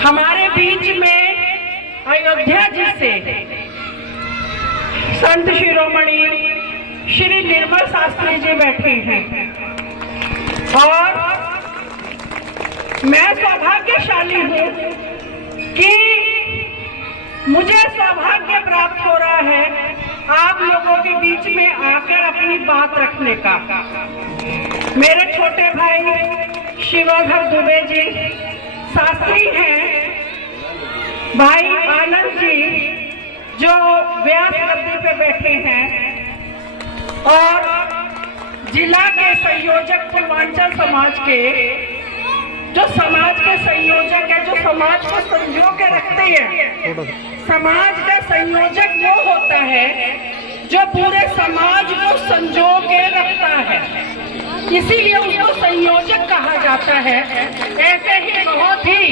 हमारे बीच में अयोध्या जी से संत शिरोमणि श्री निर्मल शास्त्री जी बैठे हैं और मैं सौभाग्यशाली हूँ कि मुझे सौभाग्य प्राप्त हो रहा है आप लोगों के बीच में आकर अपनी बात रखने का। मेरे छोटे भाई शिवधर दुबे जी शास्त्री हैं, भाई आनंद जी जो व्यास गद्दी पे बैठे हैं और जिला के संयोजक पूर्वांचल समाज के जो समाज के संयोजक है, जो समाज को संजो के रखते हैं। समाज का संयोजक वो होता है जो पूरे समाज को संजो के रखता है, इसीलिए उसको संयोजक कहा जाता है। ऐसे ही बहुत ही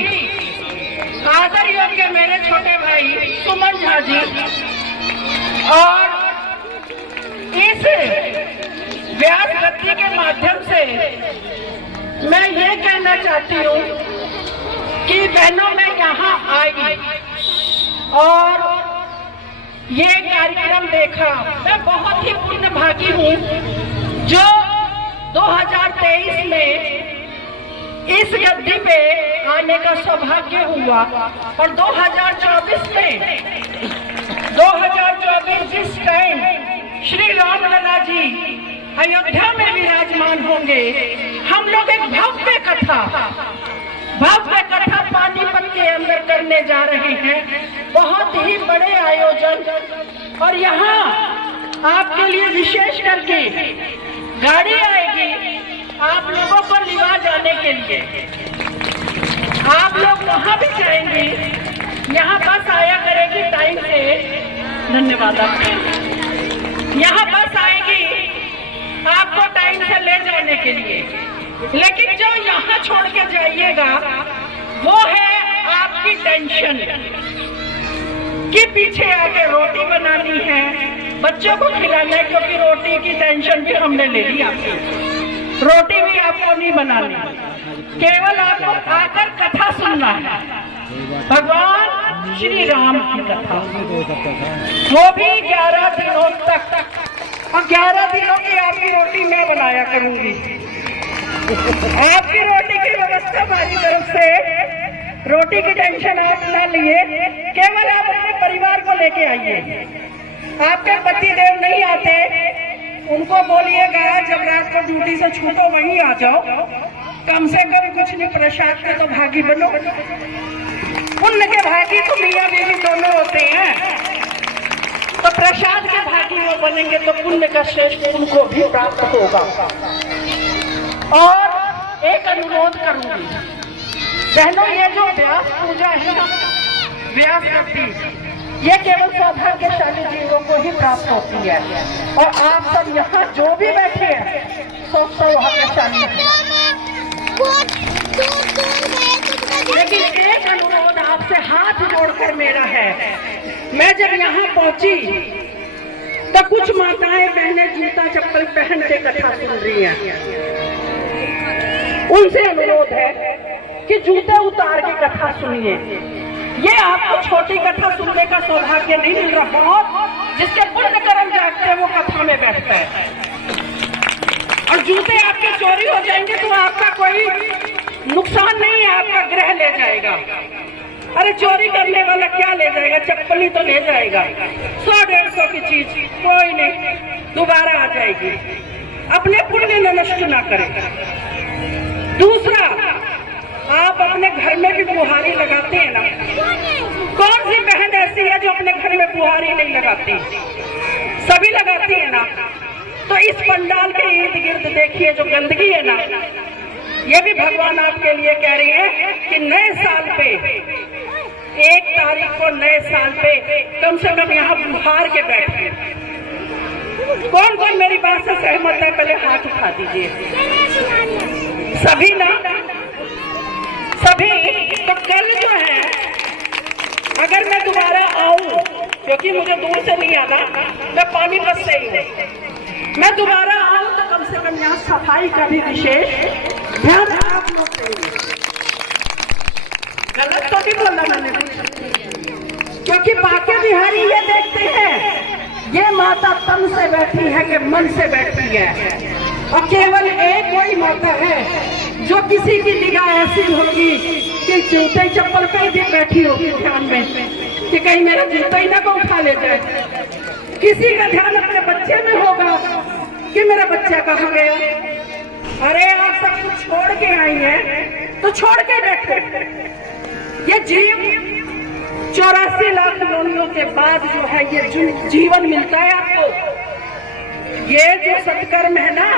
आदर योग्य मेरे छोटे भाई सुमन झा जी और इस व्यास गद्दी के माध्यम से मैं ये कहना चाहती हूँ कि बहनों में यहाँ आई और ये कार्यक्रम देखा। मैं बहुत ही पुण्य भागी हूँ जो 2023 में इस गद्दी पे आने का सौभाग्य हुआ और 2024 जिस टाइम श्री रामलला जी अयोध्या में विराजमान होंगे, हम लोग एक भव्य कथा पानीपत के अंदर करने जा रहे हैं। बहुत ही बड़े आयोजन और यहाँ आपके लिए विशेष करके गाड़ी आएगी आप लोगों को लिवा जाने के लिए। आप लोग वहाँ भी जाएंगे, यहाँ बस आया करेगी टाइम से। धन्यवाद आपके। यहाँ बस आएगी आपको टाइम से ले जाने के लिए, लेकिन जो यहाँ छोड़ के जाइएगा वो है आपकी टेंशन कि पीछे आके रोटी बनानी है, बच्चों को खिलाना है, क्योंकि रोटी की टेंशन भी हमने ले ली आपकी। रोटी भी आपको नहीं बनानी, केवल आपको आकर कथा सुनना है, भगवान श्री राम की कथा, वो भी 11 दिनों तक। और 11 दिनों की आपकी रोटी मैं बनाया करूंगी। आपकी रोटी की व्यवस्था हमारी तरफ से, रोटी की टेंशन आप ना लिए, केवल आप अपने परिवार को लेके आइए। आपके पति देव नहीं आते, उनको बोलिएगा जब रात को ड्यूटी से छूटो वहीं आ जाओ, कम से कम कुछ नहीं, प्रसाद के तो भागी बनो। पुण्य के भागी तो मियाँ बीवी दोनों होते हैं, तो प्रसाद के भागी वो बनेंगे तो पुण्य का श्रेष्ठ उनको भी प्राप्त होगा। और एक अनुरोध करूंगी बहनों, ये जो व्यास पूजा है ना, व्यास गद्दी, ये केवल सौभाग्यशाली जीवों को ही प्राप्त होती है और आप सब यहाँ जो भी बैठे हैं सब सौभाग्यशाली हैं। लेकिन एक अनुरोध आपसे हाथ जोड़कर मेरा है, मैं जब यहाँ पहुंची तो कुछ माताएं बहनें जूता चप्पल पहन के कथा सुन रही हैं। उनसे अनुरोध है कि जूते उतार के कथा सुनिए। ये आपको छोटी कथा सुनने का सौभाग्य नहीं मिल रहा, बहुत जिसके पुण्य कर्म जागते हैं वो कथा में बैठता है। और जूते आपके चोरी हो जाएंगे तो आपका कोई नुकसान नहीं है, आपका ग्रह ले जाएगा। अरे चोरी करने वाला क्या ले जाएगा, चप्पल ही तो ले जाएगा। 100-150 की चीज कोई नहीं, दोबारा आ जाएगी। अपने पुण्य नष्ट ना करें। दूसरा, आप अपने घर में भी बुहारी लगाते हैं ना, कौन सी बहन ऐसी है जो अपने घर में बुहारी नहीं लगाती? सभी लगाती है ना। तो इस पंडाल के इर्द गिर्द देखिए जो गंदगी है ना, ये भी भगवान आपके लिए कह रही है कि नए साल पे 1 तारीख को, नए साल पे कम से कम यहाँ बुहार के बैठे। कौन कौन मेरी बात से सहमत है, पहले हाथ उठा दीजिए। सभी ना, सभी। तो कल जो है अगर मैं दोबारा आऊं, क्योंकि मुझे दूर से नहीं आना, मैं पानीपत से ही हूँ, मैं दोबारा आऊं तो कम से कम यहाँ सफाई का भी विशेष ध्यान आप लोग देंगे। गलत तो नहीं बोला मैंने, क्योंकि बाके बिहारी ये देखते हैं ये माता तन से बैठी है कि मन से बैठी है, और केवल एक कोई माता है जो किसी की निगाह ऐसी होगी कि जूते चप्पल पे ही बैठी होगी ध्यान में कि कहीं मेरा जूता ही ना को उठा ले जाए। किसी का ध्यान अपने बच्चे में होगा कि मेरा बच्चा कहाँ गया। अरे आप सब कुछ छोड़ के आई हैं तो छोड़ के बैठो। ये जीव 84 लाख योनियों के बाद जो है ये जीवन मिलता है आपको। ये जो सत्कर्म है ना,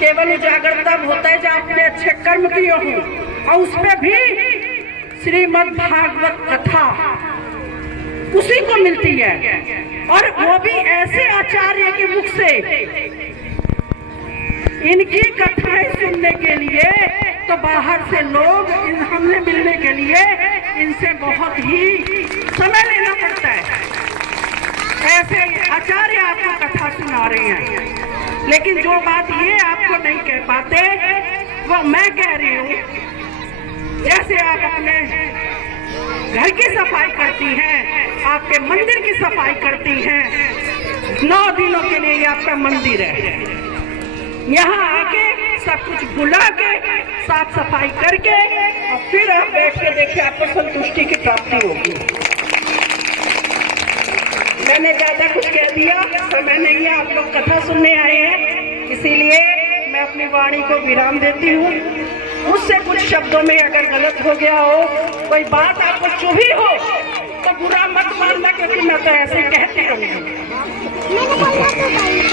केवल उजागर तब होता है जब आपने अच्छे कर्म किए हों, और उसमें भी श्रीमद् भागवत कथा उसी को मिलती है, और वो भी ऐसे आचार्य के मुख से। इनकी कथाएं सुनने के लिए तो बाहर से लोग हमसे मिलने के लिए इनसे बहुत ही समय लेना पड़ता है। ऐसे आचार्य आपको कथा सुना रहे हैं, लेकिन जो बात ये आपको नहीं कह पाते वो मैं कह रही हूँ। जैसे आप अपने घर की सफाई करती हैं, आपके मंदिर की सफाई करती हैं, 9 दिनों के लिए ये आपका मंदिर है। यहाँ आके सब कुछ बुला के साफ सफाई करके और फिर आप बैठ के देखिए, आपको संतुष्टि की प्राप्ति होगी। मैंने ज्यादा कुछ कह दिया, समय नहीं है, आप लोग कथा सुनने आए हैं, इसीलिए मैं अपनी वाणी को विराम देती हूँ। मुझसे कुछ शब्दों में अगर गलत हो गया हो, कोई बात आपको चुभी हो तो बुरा मत मानना, क्योंकि मैं तो ऐसे कहती रहूंगी।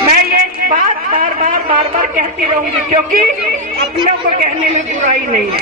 मैं ये बात बार बार कहती रहूंगी, क्योंकि अपनों को कहने में बुराई नहीं है।